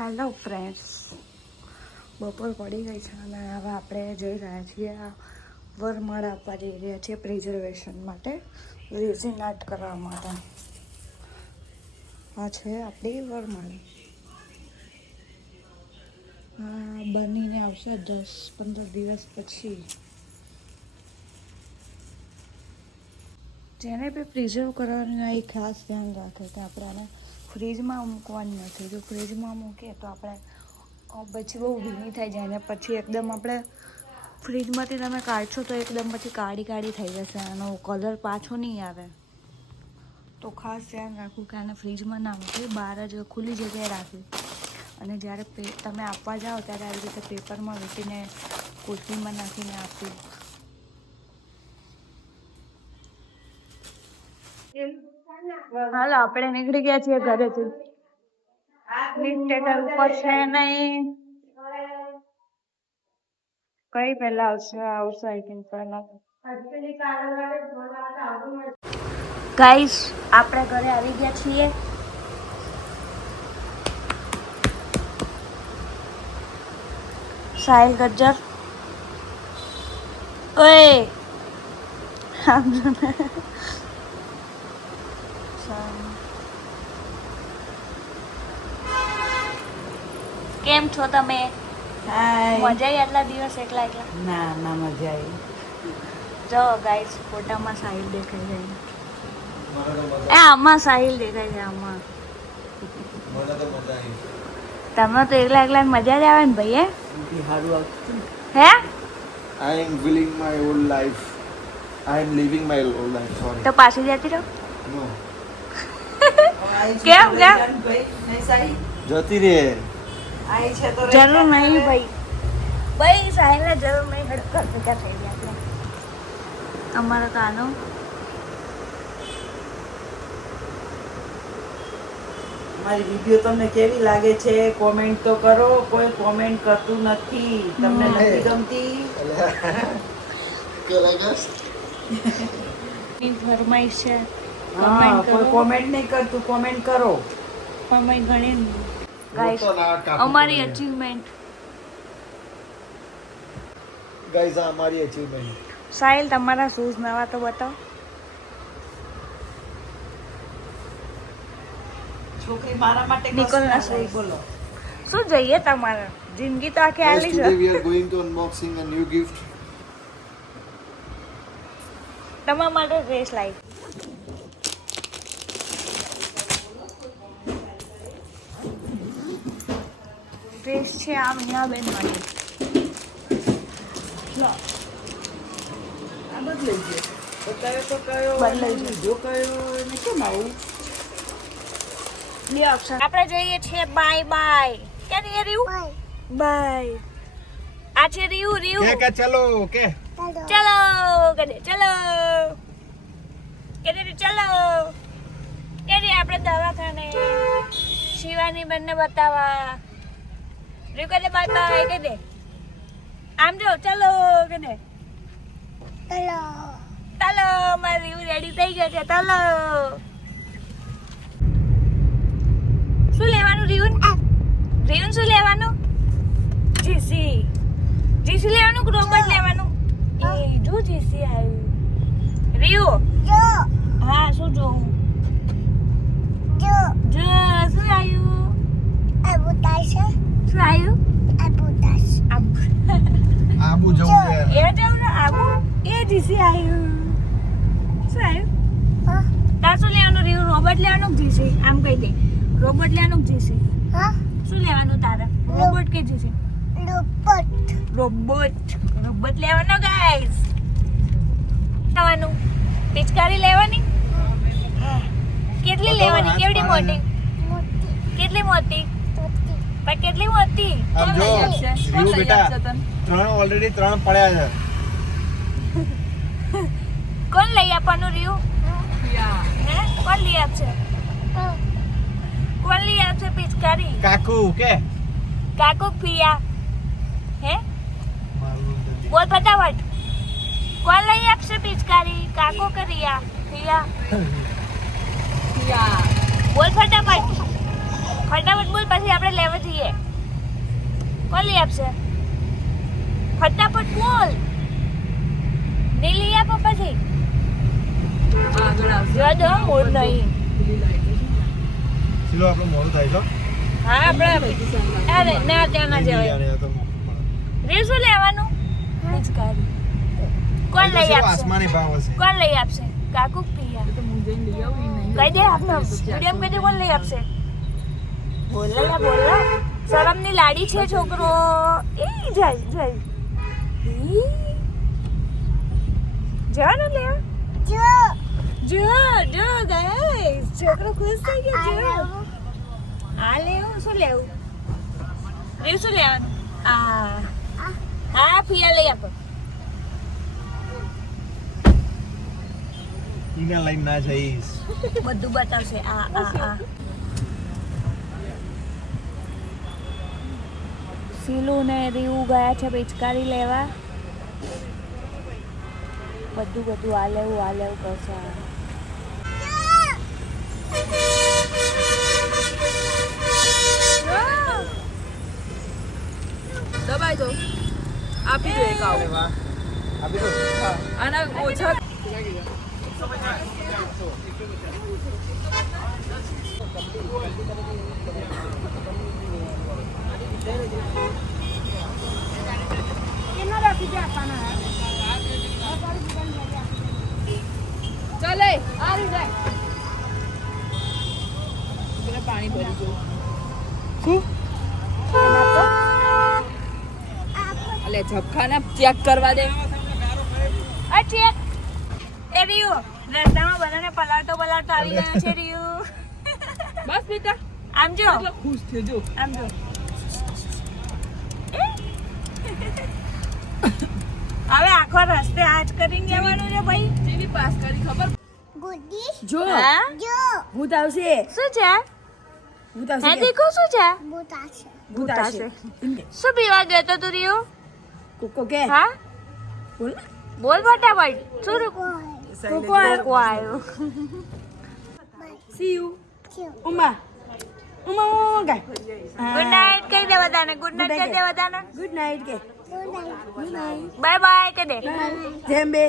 Hello friends, બપોર પડી ગઈ છે અને હવે આપણે જઈ રહ્યા છીએ વરમાળ આપવા જઈ રહ્યા છીએ પ્રિઝર્વેશન માટે, રેઝિન આર્ટ કરવા માટે. આ છે આપણી વરમાળ. આ બનીને આવશે 10-15 દિવસ પછી. જેને બી પ્રિઝર્વ કરવાનું એ ખાસ ધ્યાન રાખે કે આપણે આને ફ્રીજમાં મૂકવાની નથી. જો ફ્રીજમાં મૂકીએ તો આપણે પછી બહુ ભીની થઈ જાય ને પછી એકદમ આપણે ફ્રીજમાંથી તમે કાઢશો તો એકદમ પછી કાળી કાળી થઈ જશે, એનો કલર પાછો નહીં આવે. તો ખાસ ધ્યાન રાખવું કે આને ફ્રીજમાં ના મૂકવી, બહાર જ ખુલ્લી જગ્યાએ રાખવી. અને જ્યારે તમે આપવા જાઓ ત્યારે આવી રીતે પેપરમાં વીંટીને કોથળીમાં નાખીને આપવું. હાલો, આપણે નીકળી ગયા છીએ ઘરેથી. ઉપર છે નહીં, કઈ પહેલા આવશે આઈ થિંક પહેલા. ગાઈસ, આપણે ઘરે આવી ગયા છીએ. સાહિલ ગજ્જર, ઓય કેમ છો તમે? હાય. મજા આવી આટલા દિવસ એકલા એકલા? ના મજા આવી. જો ગાઈસ, ફોટામાં સાહિલ દેખાય છે. આમાં સાહિલ દેખાય છે આમાં. તમે તો એકલા એકલા મજા જ આવે ને ભાઈ. હે I am living my old life. I am living my old life. Sorry. તો પાછી જતી રહો. No. કેમ? જતી રહે. જરૂર નહીં ભાઈ. ભાઈ સાહિલને જરૂર નહીં. હડકર ભેગા થઈ ગયા આપણે. અમારો કાનો મારી વિડીયો તમને કેવી લાગે છે કોમેન્ટ તો કરો. કોઈ કોમેન્ટ કરતું નથી. તમને નથી ગમતી? ની ફરમાઈશ છે. હા, કોઈ કોમેન્ટ નહીં કરતું. કોમેન્ટ કરો. ફરમાઈ ઘણી ગાઈસ, અમારી અચીવમેન્ટ. ગાઈઝ, આ અમારી અચીવમેન્ટ. સાહિલ, તમારા શૂઝ નવા તો બતાવો. છોકરી મારા માટે નિકોલના શૂઝ. બોલો. શું જોઈએ તમારે? જિંદગી તો આખી આલી Today we છે. are going to unboxing a new gift. તમારા માટે ડ્રેસ લાવી. ડ્રેસ છે આ મીનાબેન માટે. આ બદલાઈ ગયો. બતાવ્યો તો કયો બદલાઈ ગયો. બીજો કયો એને કેમ આવું? બે ઓપ્શન. આપણે જઈએ છીએ બાય બાય. ક્યાં જઈએ રીયુ? બાય. આ છે રીયુ. કે ચલો કે ચલો કદે ચલો કદે ચલો કદે આપણે દવાખાને શિવાની બંને બતાવવા. રીયુ કદે બાય બાય કદે. આમ જો ચલો કદે. ચલો મારી રીયુ રેડી થઈ ગયો છે. ચલો. શું લેવાનું રીયુન? રીયુન શું લેવાનું? જીસી લેવાનું કે રોબોટ લેવાનું? એ જો જીસી આવ્યું. રીયુ હા, શું જોઉં? જો શું આવ્યું? શું આવ્યું? આબુ જવું છે. એ જવું ને આબુ. એ જીસી આવ્યું. શું આવ્યું? તાર શું લેવાનું રીયુ? રોબોટ લેવાનું કે જીસી? આમ કહી દે. રોબોટ લેવાનું કે જીસી? શું લેવાનું તારે? રોબોટ કે જીસી? રોબોટ લેવાનો ગાઈસ. લેવાનું પિચકારી લેવાની. કેટલી લેવાની? કેવડી મોટી? કેટલી મોટી? પણ કેટલી મોટી? આમ જો રીયુ બેટા, 3 ઓલરેડી 3 પડ્યા છે. કોણ લઈ આપવાનું રીયુ? હે, કોણ લઈ આપશે? કોણ લઈ આપશે પિચકારી? કાકુ કે કાકુ પિયા. હે, બોલ ફટાફટ. કોણ લઈ આપશે પિચકારી? કાકો કે રિયા? રિયા. બોલ ફટાફટ. ફટાફટ બોલ પછી આપણે લેવા જઈએ. કોણ લઈ આપશે? ફટાફટ બોલ. નહીં લઈ આપો પછી. જો જો મોડ નહીં. ચલો આપણો મોડું થાય છે. હા આપણે અરે ના ત્યાં ના જવાય. રે શું લેવાનું? પિચકારી. કોણ લઈ આપશે? આસમાની ભાવ હશે. કોણ લઈ આપશે? કાકુ પિયા. કહી દે આપને વિડીયો કહી દે કોણ લઈ આપશે? બોલા બોલા. શરમની લાડી છે છોકરો. એ જાય જાય. જવાનું લે. જો જો ગાઈસ છોકરો ખુશ થઈ ગયો. જો આ લેવું શું લેવું? રે શું લેવાનું? હા પિયા લઈ આપો. ઈના લઈને ના જઈશ. બધું બતાવશે. આ સીલુ ને રીવું ગયા છે પિચકારી લેવા. બધું આ લેવું કરશે. દબાઈ દો. આપી દો એક આવો. આપી દો. આના ઓછા ચાલે આ રીતે પાણી ભરી દો. અલે ઝપખાને ચેક કરવા દે. આ ચેક. એ રીયુ રસ્તામાં બધાને પલાળતો આવી ગયો છે રીયુ. બસ બેટા આમ જો એટલે ખુશ થજો. આમ જો. હવે આખો રસ્તે આજ કરીને જવાનું છે ભાઈ. જેવી પાસ કરી ખબર જો હા? ભૂત આવશે. શું છે? ભૂત હે આવશે દેખો શું છે? ભૂત આવશે. શું પીવા ગયો તો તું રીયુ? કોકો કે હા બોલ બોલ ફટાફટ. શું કોકો આવ્યો? C you Uma Uma guys good night કહી દે બધાને. ગુડ નાઇટ કહી દે બધાને. ગુડ નાઇટ કે ગુડ નાઇટ બાય બાય કહી દે. જેમ્બે